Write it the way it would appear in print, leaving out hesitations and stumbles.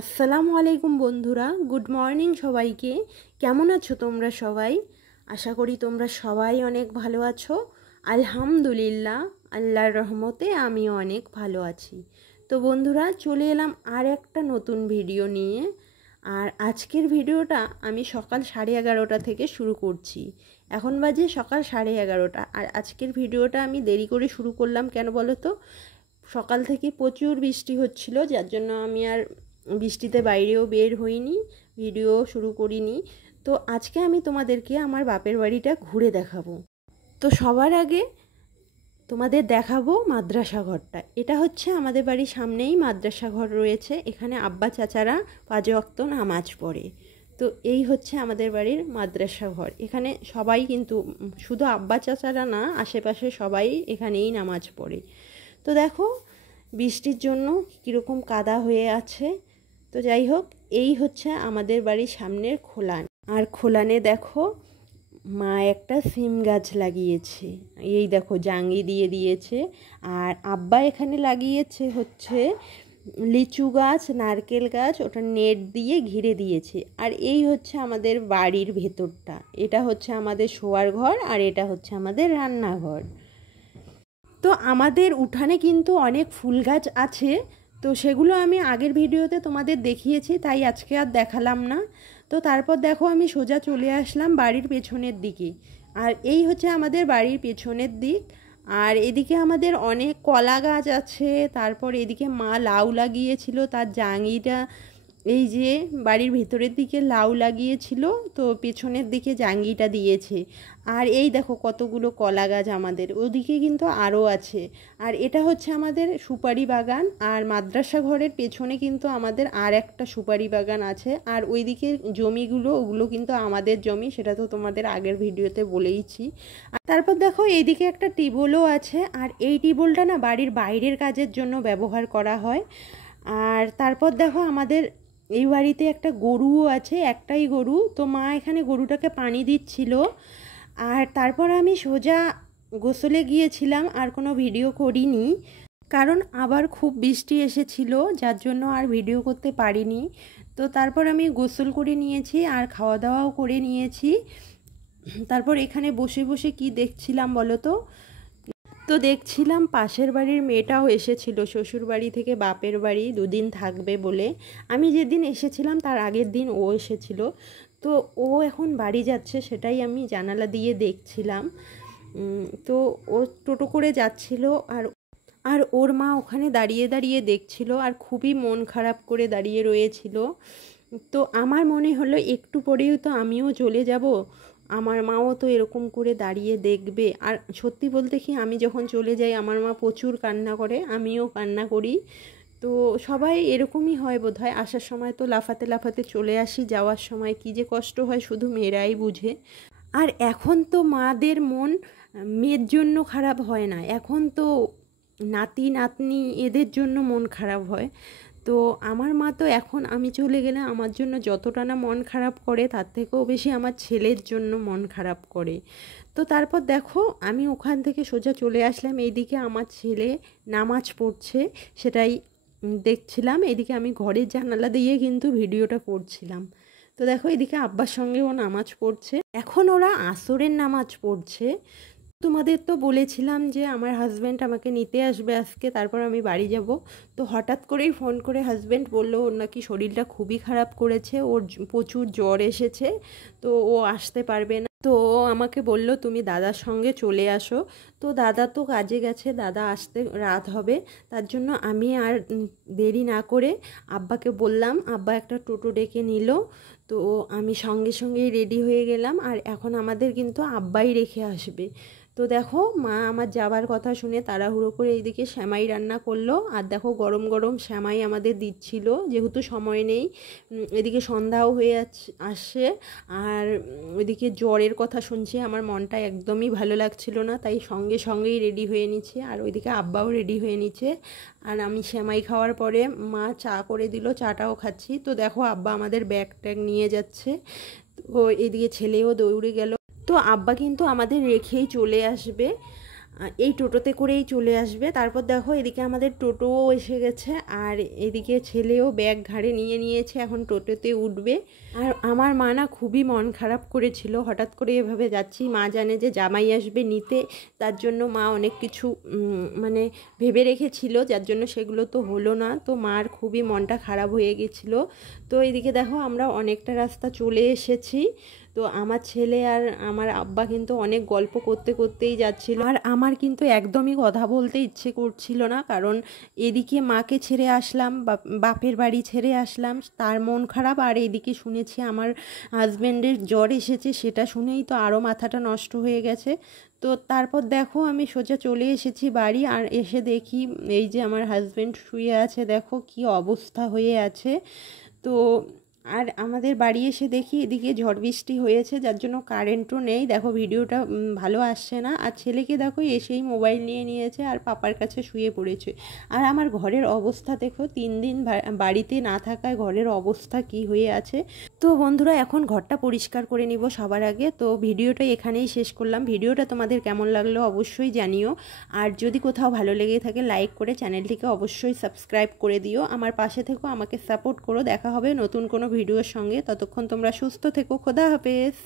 আসসালামু আলাইকুম বন্ধুরা, গুড মর্নিং সবাইকে। কেমন আছো তোমরা সবাই? আশা করি তোমরা সবাই অনেক ভালো আছো। আলহামদুলিল্লাহ, আল্লাহর রহমতে আমিও অনেক ভালো আছি। তো বন্ধুরা, চলে এলাম আর একটা নতুন ভিডিও নিয়ে। আর আজকের ভিডিওটা আমি সকাল 11:30 থেকে শুরু করছি। এখন বাজে সকাল 11:30। আর আজকের ভিডিওটা আমি দেরি করে শুরু করলাম কেন বলো তো? সকাল থেকে প্রচুর বৃষ্টি হচ্ছিল, যার জন্য আমি আর বৃষ্টিতে বাইরেও বের হইনি, ভিডিও শুরু করিনি। তো আজকে আমি তোমাদেরকে আমার বাপের বাড়িটা ঘুরে দেখাবো। তো সবার আগে তোমাদের দেখাবো মাদ্রাসা ঘরটা। এটা হচ্ছে আমাদের বাড়ির সামনেই মাদ্রাসা ঘর রয়েছে। এখানে আব্বা চাচারা 5 ওয়াক্ত নামাজ পড়ে। তো এই হচ্ছে আমাদের বাড়ির মাদ্রাসা ঘর। এখানে সবাই কিন্তু, শুধু আব্বা চাচারা না, আশেপাশে সবাই এখানেই নামাজ পড়ে। তো দেখো বৃষ্টির জন্য কীরকম কাদা হয়ে আছে। তো যাই হোক, এই হচ্ছে আমাদের বাড়ির সামনের খোলান। আর খোলানে দেখো মা একটা সিম গাছ লাগিয়েছে। এই দেখো জাঙ্গি দিয়ে দিয়েছে। আর আব্বা এখানে লাগিয়েছে হচ্ছে লিচু গাছ, নারকেল গাছ, ওটা নেট দিয়ে ঘিরে দিয়েছে। আর এই হচ্ছে আমাদের বাড়ির ভেতরটা। এটা হচ্ছে আমাদের শোয়ার ঘর, আর এটা হচ্ছে আমাদের রান্নাঘর। তো আমাদের উঠানে কিন্তু অনেক ফুল গাছ আছে। তো সেগুলো আমি আগের ভিডিওতে তোমাদের দেখিয়েছি, তাই আজকে আর দেখালাম না। তো তারপর দেখো আমি সোজা চলে আসলাম বাড়ির পেছনের দিকে। আর এই হচ্ছে আমাদের বাড়ির পেছনের দিক। আর এদিকে আমাদের অনেক কলা গাছ আছে। তারপর এদিকে মা লাউ লাগিয়েছিল, তার জাঙ্গিটা এই যে বাড়ির ভেতরের দিকে লাউ লাগিয়েছিল, তো পেছনের দিকে জাঙ্গিটা দিয়েছে। আর এই দেখো কতগুলো কলা গাছ আমাদের ওদিকে কিন্তু আরও আছে। আর এটা হচ্ছে আমাদের সুপারি বাগান। আর মাদ্রাসা ঘরের পেছনে কিন্তু আমাদের আর একটা সুপারি বাগান আছে। আর ওইদিকে জমিগুলো, ওগুলো কিন্তু আমাদের জমি, সেটা তো তোমাদের আগের ভিডিওতে বলেইছি। আর তারপর দেখো এইদিকে একটা টিউবওয়েলও আছে। আর এই টিউবওয়েলটা না বাড়ির বাইরের কাজের জন্য ব্যবহার করা হয়। আর তারপর দেখো আমাদের এই বাড়িতে একটা গরুও আছে, একটাই গরু। তো মা এখানে গরুটাকে পানি দিচ্ছিল। আর তারপর আমি সোজা গোসলে গিয়েছিলাম, আর কোনো ভিডিও করিনি, কারণ আবার খুব বৃষ্টি এসেছিল, যার জন্য আর ভিডিও করতে পারিনি। তো তারপর আমি গোসল করে নিয়েছি আর খাওয়া দাওয়াও করে নিয়েছি। তারপর এখানে বসে বসে কি দেখছিলাম বলো তো? তো দেখছিলাম পাশের বাড়ির মেয়েটাও এসেছিল শ্বশুর বাড়ি থেকে বাপের বাড়ি 2 দিন থাকবে বলে। আমি যেদিন এসেছিলাম তার আগের দিন ও এসেছিল। তো ও এখন বাড়ি যাচ্ছে, সেটাই আমি জানালা দিয়ে দেখছিলাম। তো ও টোটো করে যাচ্ছিল, আর আর ওর মা ওখানে দাঁড়িয়ে দাঁড়িয়ে দেখছিল, আর খুবই মন খারাপ করে দাঁড়িয়ে রয়েছিল। তো আমার মনে হলো একটু পরেই তো আমিও চলে যাব, আমার মাও তো এরকম করে দাঁড়িয়ে দেখবে। আর সত্যি বলতে কি, আমি যখন চলে যাই আমার মা প্রচুর কান্না করে, আমিও কান্না করি। তো সবাই এরকমই হয় বোধহয়। আসার সময় তো লাফাতে লাফাতে চলে আসি, যাওয়ার সময় কী যে কষ্ট হয় শুধু মেয়েরাই বুঝে। আর এখন তো মাদের মন মেয়ের জন্য খারাপ হয় না, এখন তো নাতি নাতনি এদের জন্য মন খারাপ হয়। তো আমার মা তো এখন আমি চলে গেলে আমার জন্য যতটা না মন খারাপ করে, তার থেকেও বেশি আমার ছেলের জন্য মন খারাপ করে। তো তারপর দেখো আমি ওখান থেকে সোজা চলে আসলাম এইদিকে, আমার ছেলে নামাজ পড়ছে সেটাই দেখছিলাম। এদিকে আমি ঘরের জানালা দিয়ে কিন্তু ভিডিওটা করছিলাম। তো দেখো এদিকে আব্বার সঙ্গে ও নামাজ পড়ছে। এখন ওরা আসরের নামাজ পড়ছে। তোমাদের তো বলেছিলাম যে আমার হাজব্যান্ড আমাকে নিতে আসবে আজকে, তারপর আমি বাড়ি যাব। তো হঠাৎ করেই ফোন করে হাজব্যান্ড বললো ওর নাকি শরীরটা খুবই খারাপ করেছে, ওর প্রচুর জ্বর এসেছে, তো ও আসতে পারবে না। তো ও আমাকে বলল তুমি দাদার সঙ্গে চলে আসো। তো দাদা তো কাজে গেছে, দাদা আসতে রাত হবে, তার জন্য আমি আর দেরি না করে আব্বাকে বললাম। আব্বা একটা টোটো ডেকে নিল। তো আমি সঙ্গে সঙ্গেই রেডি হয়ে গেলাম। আর এখন আমাদের কিন্তু আব্বাই রেখে আসবে। তো দেখো মা আমার যাবার কথা শুনে তাড়াহুড়ো করে এইদিকে সেমাই রান্না করলো। আর দেখো গরম গরম সেমাই আমাদের দিচ্ছিল, যেহেতু সময় নেই। এদিকে সন্ধ্যাও হয়ে আসছে। আর ওইদিকে জ্বরের কথা শুনছি, আমার মনটা একদমই ভালো লাগছিল না, তাই সঙ্গে সঙ্গেই রেডি হয়ে নিচ্ছে। আর ওইদিকে আব্বাও রেডি হয়ে নিচ্ছে। আর আমি সেমাই খাওয়ার পরে মা চা করে দিল, চাটাও খাচ্ছি। তো দেখো আব্বা আমাদের ব্যাগ ট্যাগ নিয়ে যাচ্ছে। তো এদিকে ছেলেও দৌড়ে গেল। তো আব্বা কিন্তু আমাদের রেখেই চলে আসবে। এই টোটোতে করেই চলে আসবে। তারপর দেখো এদিকে আমাদের টোটোও এসে গেছে, আর এদিকে ছেলেও ব্যাগ ঘাড়ে নিয়ে নিয়েছে, এখন টোটোতে উঠবে। আর আমার মা না খুবই মন খারাপ করেছিল, হঠাৎ করে এভাবে যাচ্ছি, মা জানে যে জামাই আসবে নিতে, তার জন্য মা অনেক কিছু মানে ভেবে রেখেছিল, যার জন্য সেগুলো তো হলো না, তো মার খুবই মনটা খারাপ হয়ে গেছিলো। তো এদিকে দেখো আমরা অনেকটা রাস্তা চলে এসেছি। তো আমার ছেলে আর আমার আব্বা কিন্তু অনেক গল্প করতে করতেই যাচ্ছিল, আর আমার কিন্তু একদমই কথা বলতে ইচ্ছে করছিল না, কারণ এদিকে মাকে ছেড়ে আসলাম, বাপের বাড়ি ছেড়ে আসলাম, তার মন খারাপ, আর এদিকে শুনেছি আমার হাজব্যান্ডের জ্বর এসেছে, সেটা শুনেই তো আরও মাথাটা নষ্ট হয়ে গেছে। তো তারপর দেখো আমি সোজা চলে এসেছি বাড়ি, আর এসে দেখি এই যে আমার হাজব্যান্ড শুয়ে আছে, দেখো কি অবস্থা হয়ে আছে। তো আর আমাদের বাড়ি এসে দেখি এদিকে ঝড় বৃষ্টি হয়েছে, যার জন্য কারেন্টও নেই, দেখো ভিডিওটা ভালো আসছে না। আর ছেলেকে দেখো এসেই মোবাইল নিয়ে নিয়েছে আর পাপার কাছে শুয়ে পড়েছে। আর আমার ঘরের অবস্থা দেখো, 3 দিন বাড়িতে না থাকায় ঘরের অবস্থা কি হয়ে আছে। তো বন্ধুরা এখন ঘরটা পরিষ্কার করে নিব সবার আগে। তো ভিডিওটা এখানেই শেষ করলাম। ভিডিওটা তোমাদের কেমন লাগলো অবশ্যই জানিও, আর যদি কোথাও ভালো লেগে থাকে লাইক করে চ্যানেলটিকে অবশ্যই সাবস্ক্রাইব করে দিও, আমার পাশে থেকো, আমাকে সাপোর্ট করো। দেখা হবে নতুন কোনো ভিডিওর সঙ্গে, ততক্ষণ তোমরা সুস্থ থেকো। খোদা হাফেজ।